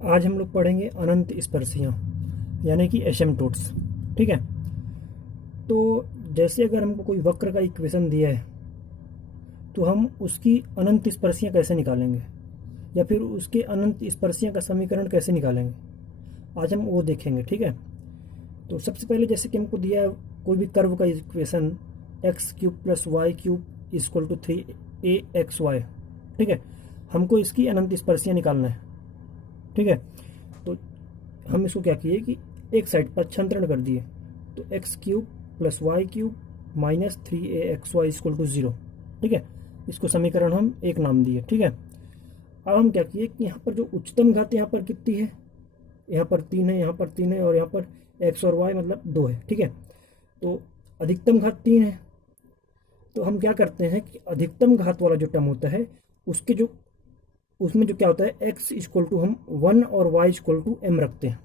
आज हम लोग पढ़ेंगे अनंत स्पर्शियाँ यानी कि एसिम्पटोट्स। ठीक है। तो जैसे अगर हमको कोई वक्र का इक्वेशन दिया है तो हम उसकी अनंत स्पर्शियाँ कैसे निकालेंगे या फिर उसके अनंत स्पर्शियाँ का समीकरण कैसे निकालेंगे, आज हम वो देखेंगे। ठीक है। तो सबसे पहले जैसे कि हमको दिया है कोई भी कर्व का equation x cube plus y cube equal to 3aXy। ठीक है। हमको इसकी अनंत स्पर्शियाँ निकालना है। ठीक है। तो हम इसको क्या किए कि एक साइड पर छंत्रण कर दिए, तो x cube plus y cube minus 3aXy equal to 0। ठीक है। इसको समीकरण हम एक नाम दिए। ठीक है। अब हम क्या किए कि यहाँ पर जो उच्चतम घात यहाँ पर कितनी है, यहाँ पर 3 है, यहाँ पर 3 है और यहाँ पर एक्स और वाई मतलब 2 है। ठीक है। तो अधिकतम घात 3 है, तो हम क्या करते हैं कि अधिकतम घात वाला जो टर्म होता है उसके जो उसमें जो क्या होता है एक्स इक्वल टू हम 1 और वाई इक्वल टू एम रखते हैं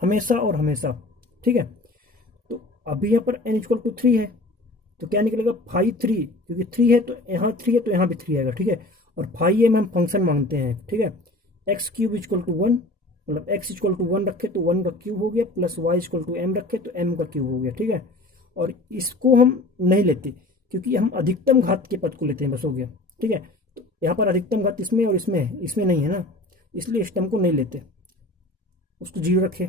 हमेशा और हमेशा। ठीक है। तो अभी यहाँ पर एन इक्वल टू 3 है, तो क्या निकलेगा 5 3, क्योंकि 3 है तो यहाँ 3 है तो यहाँ भी 3 आएगा। ठीक है। और 5m हम फंक्शन मांगते हैं। ठीक है। एक्स क्यूब इक्वल टू 1, मतलब एक्स इक्वल टू 1 रखे तो 1 का क्यूब हो गया, plus y equal to m रखे तो एम का क्यूब हो गया। ठीक है। और इसको हम नहीं लेते क्योंकि हम अधिकतम घात के पद को लेते हैं, बस हो गया। ठीक है। तो यहाँ पर अधिकतम घात इसमें और इसमें है, इसमें नहीं है ना, इसलिए इस टर्म को नहीं लेते, उसको जीरो रखे।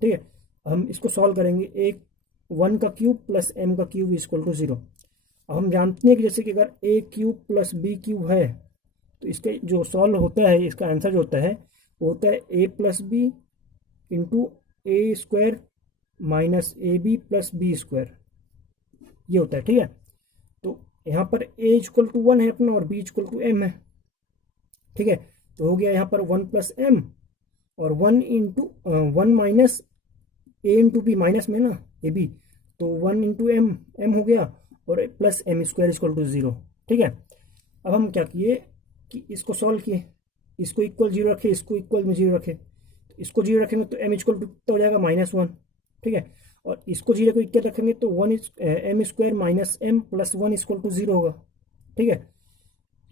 ठीक है। हम इसको सॉल्व करेंगे, एक 1 का क्यूब प्लस एम का क्यूब इक्वल टू 0। अब हम जानते हैं कि जैसे कि अगर ए क्यूब प्लस बी क्यूब है तो इसके जो सॉल्व होता है, इसका आंसर जो होता है वो होता है A plus B into A square minus A B plus B square, ये होता है। ठीक है। तो यहाँ पर ए इक्वल टू 1 है अपना और बी इक्वल टू एम है। ठीक है। तो हो गया यहाँ पर 1 प्लस एम और 1 इंटू 1 माइनस ए इंटू बी, माइनस में ना ए बी, तो 1 इंटू एम, एम हो गया और plus m square equal to 0। ठीक है। अब हम क्या किए कि इसको सॉल्व किए, इसको इक्वल 0 रखे, इसको इक्वल में 0 रखे, तो इसको 0 रखेंगे तो एम इक्वल टू कितना हो जाएगा -1। ठीक है। और इसको 0 को इक्वल रखेंगे तो m square minus m plus 1 equal to 0 होगा। ठीक है।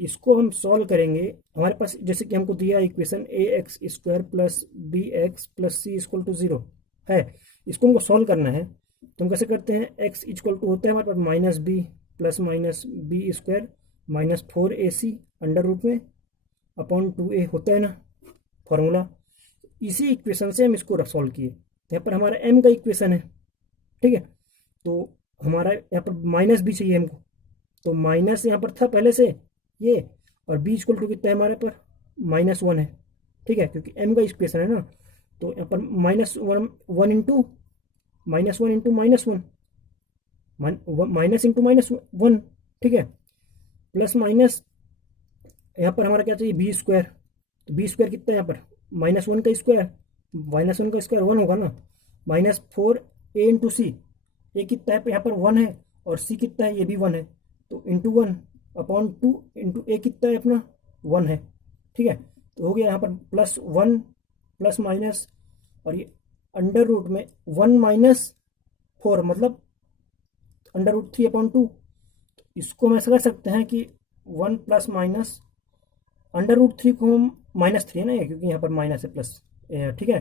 इसको हम सॉल्व करेंगे, हमारे पास जैसे कि हमको दिया equation a x square plus b x plus c equal to 0 है, इसको हमको सॉल्व करना है। तो हम कैसे करते हैं, एक्स इक्वल टू होता है हमारे पास minus B square minus 4ac under root में अपॉन 2a होता है ना फॉर्मूला। इसी इक्वेशन से हम इसको सॉल्व किए, यहाँ पर हमारा m का इक्वेशन है। ठीक है। तो हमारा यहाँ पर माइनस भी चाहिए हमको, तो माइनस यहाँ पर था पहले से ये, और बी इक्वल टू कितना है हमारे पर -1 है। ठीक है, क्योंकि m का इक्वेशन है ना, तो यहाँ पर -1 इंटू -1 माइनस इंटू -1। ठीक है। प्लस माइनस यहाँ पर हमारा क्या चाहिए बी स्क्वायर, तो बी स्क्वायर कितना है यहाँ पर -1 का स्क्वायर, -1 का स्क्वायर 1 होगा ना, -4a इंटू सी, ए कितना है यहाँ पर 1 है और सी कितना है ये भी 1 है, तो इंटू 1 अपॉन 2 इंटू ए कितना है अपना 1 है। ठीक है। तो हो गया यहाँ पर +1 प्लस माइनस, और ये अंडर रूट में 1 माइनस 4 मतलब √3/2। इसको हम ऐसा कर सकते हैं कि 1 प्लस माइनस √3 को हम -3 है ना ये, क्योंकि यहाँ पर माइनस है प्लस। ठीक है।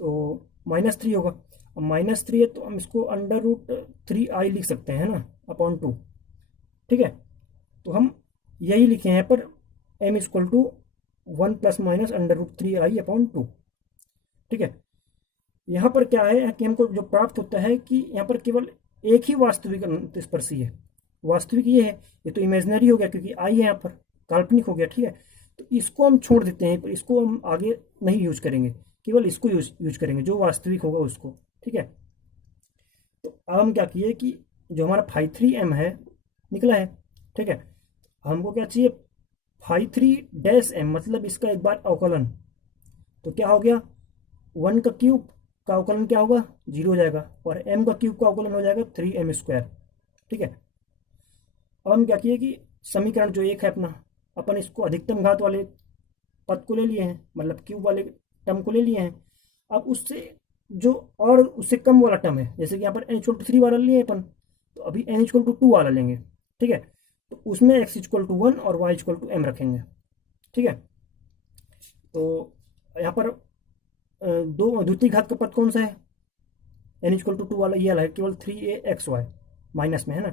तो -3 होगा, और -3 है तो हम इसको √3i लिख सकते हैं ना अपॉन 2। ठीक है। तो हम यही लिखे हैं यहाँ पर m equal to 1 plus minus √3i upon 2। ठीक है। यहाँ पर क्या है कि हमको जो प्राप्त होता है कि यहाँ पर केवल एक ही वास्तविक अनंत स्पर्शी है, वास्तविक ये है, ये तो इमेजिनरी हो गया क्योंकि आई है यहाँ पर, काल्पनिक हो गया। ठीक है। तो इसको हम छोड़ देते हैं, पर इसको हम आगे नहीं यूज करेंगे, केवल इसको यूज करेंगे जो वास्तविक होगा उसको। ठीक है। तो अब हम क्या किए कि जो हमारा 5 3m है निकला है। ठीक है। हमको क्या चाहिए 5 3 - m, मतलब इसका एक बार अवकलन, तो क्या हो गया 1 का क्यूब का अवकलन क्या होगा 0 हो जाएगा, और m का क्यूब का अवकलन हो जाएगा 3m स्क्वायर। ठीक है। अब हम क्या किए कि समीकरण जो एक है अपना, अपन इसको अधिकतम घात वाले पद को ले लिए हैं, मतलब क्यूब वाले टर्म को ले लिए हैं। अब उससे जो और उससे कम वाला टर्म है, जैसे कि यहाँ पर n इक्वल टू 3 वाला लिए अपन, तो अभी n इक्वल टू 2 वाला लेंगे। ठीक है। तो उसमें x इक्वल टू 1 और y इक्वल टू m रखेंगे। ठीक है। तो यहाँ पर दो द्वितीय घात का पद कौन सा है, n इक्वल टू 2 वाला ये वाला है, केवल 3a(x, y) माइनस में है ना,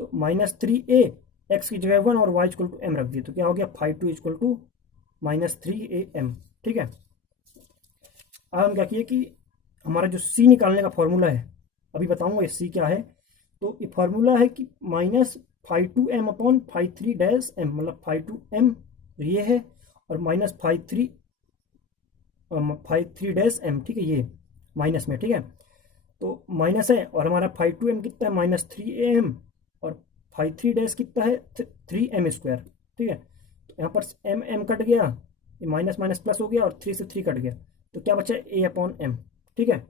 तो -3a x की जगह 1 और y इक्वल टू m रख दिए, तो क्या हो गया 5 2 इक्वल टू -3am। ठीक है, अब हम क्या किए कि हमारा जो c निकालने का फॉर्मूला है, अभी बताऊंगा ये c क्या है। तो ये फॉर्मूला है कि -5 2m अपॉन 5 3 मतलब 5 2m ये है, और -5 3 ठीक है, ये माइनस में। ठीक है, तो माइनस है, और हमारा 5 2m कितना है -3am, और 5 3 कितना है 3m²। ठीक है, तो यहाँ पर m कट गया, ये माइनस माइनस प्लस हो गया, और 3 से 3 कट गया, तो क्या बचा a/m। ठीक है,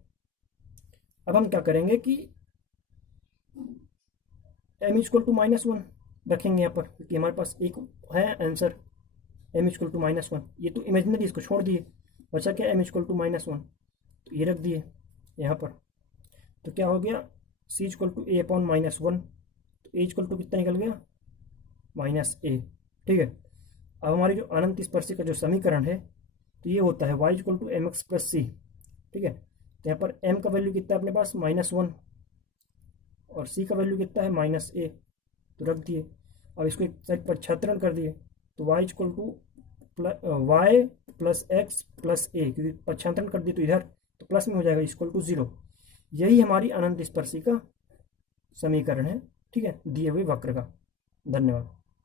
अब हम क्या करेंगे कि m इक्वल टू -1 रखेंगे यहाँ पर, क्योंकि हमारे पास एक है आंसर m इक्वल टू -1, ये तो इमेजिनरी, इसको छोड़ दिए, बचा क्या m इक्वल टू -1, तो ये रख दिए यहाँ पर। तो क्या हो गया c इक्वल टू a/-1, तो a इक्वल टू कितना निकल गया -a। ठीक है, अब हमारी जो अनंत स्पर्शी का जो समीकरण है, तो ये होता है y equal to mx plus c। ठीक है, तो यहाँ पर m का वैल्यू कितना है अपने पास -1, और c का वैल्यू कितना है -a, तो रख दिए। अब इसको एक साइड पर छात्रण कर दिए, तो y equal to Y plus X plus A, क्योंकि पक्षांतरण कर दिए तो इधर तो प्लस में हो जाएगा, इक्वल टू 0। यही हमारी अनंत स्पर्शी का समीकरण है। ठीक है, दिए हुए वक्र का। धन्यवाद।